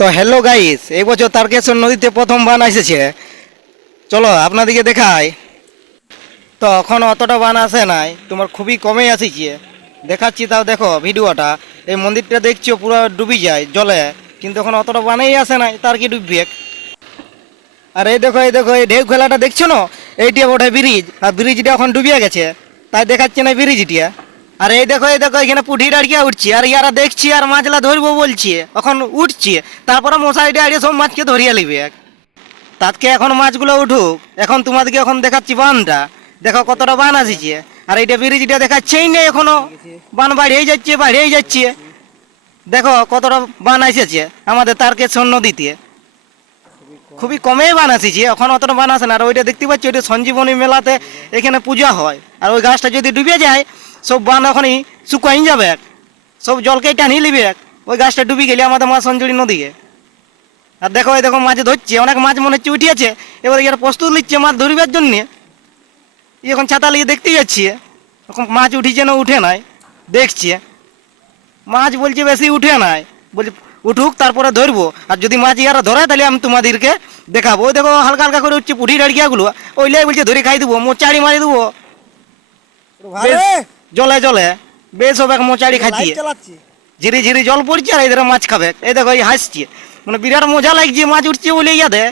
তো hello guys, এই বছর তারকেশ্বর নদীতে প্রথম বান এসেছে। চলো আপনাদেরকে দেখাই। তো এখন অতটা বান আসে নাই, তোমার খুবই কমে আসিছে। দেখাচ্ছি, তাও দেখো ভিডিওটা। এই মন্দিরটা দেখছো পুরো ডুবি যায় জলে, কিন্তু এখন অতটা বানেই আসে নাই, তার কি ডুববে। আর এই দেখো এই দেখো, এই ঢেউ খেলাটা দেখছো না, এইটা ওঠে ব্রিজ, আর ব্রিজটা এখন ডুবিয়ে গেছে, তাই দেখাচ্ছে না ব্রিজটিয়া। আর এই দেখো এখানে পুঁটি ডাড়িয়া উঠছে, আর ইয়ারা দেখছি আর মাছলা ধরবো বলছে, এখন উঠছে। তারপরে মশারিটা আড়িয়ে সব মাছকে ধরিয়ে নিবে। তাতকে এখন মাছগুলো উঠুক, এখন তোমাদেরকে এখন দেখাচ্ছি বানটা। দেখো কতটা বান আসিছে, আর এইটা ব্রিজটা দেখাচ্ছেই নেই এখনো, বান বাড়িয়েই যাচ্ছে বাড়িয়েই যাচ্ছে। দেখো কতটা বান এসেছে আমাদের তারকেশ্বর নদীতে, খুবই কমেই বান আসিছে, এখন অতটা বান আসে না। আর ওইটা দেখতে পাচ্ছি, ওইটা সঞ্জীবনী মেলাতে এখানে পূজা হয়, আর ওই গাছটা যদি ডুবে যায় সব বান এখনই শুকাই যাবে, সব জলকে টানিয়ে নিবে ওই গাছটা ডুবে গেলে আমাদের মা সঞ্জুরি নদীকে। আর দেখো এই দেখো মাছ ধরছে, অনেক মাছ মনে হচ্ছে উঠিয়েছে, এবার এর প্রস্তুত নিচ্ছে মাছ ধরিবার জন্য। এখন ছাতা নিয়ে দেখতে যাচ্ছি, এখন মাছ উঠিছে না উঠে নাই দেখছি। মাছ বলছে বেশি উঠে নাই, বলছে উঠুক তারপরে ধরবো, আর যদি মাছ ইয়ারা ধরে তাহলে আমি তোমাদেরকে দেখাবো। ওই দেখো হালকা হালকা করে উঠছে পুঁটি ডাড়িয়াগুলো, ওইলাই বলছে ধরে খাই দেবো, মোচাড়ি মারি দেবো বেশ জলে জলে, বেশ হবে মোচাড়ি খাচ্ছি। ঝিরি ঝিরি জল পড়ছে আর এদের মাছ খাবে, এই দেখো এই হাসছে, মানে বিরাট মজা লাগছে মাছ উঠছে বলে ইয়াদে।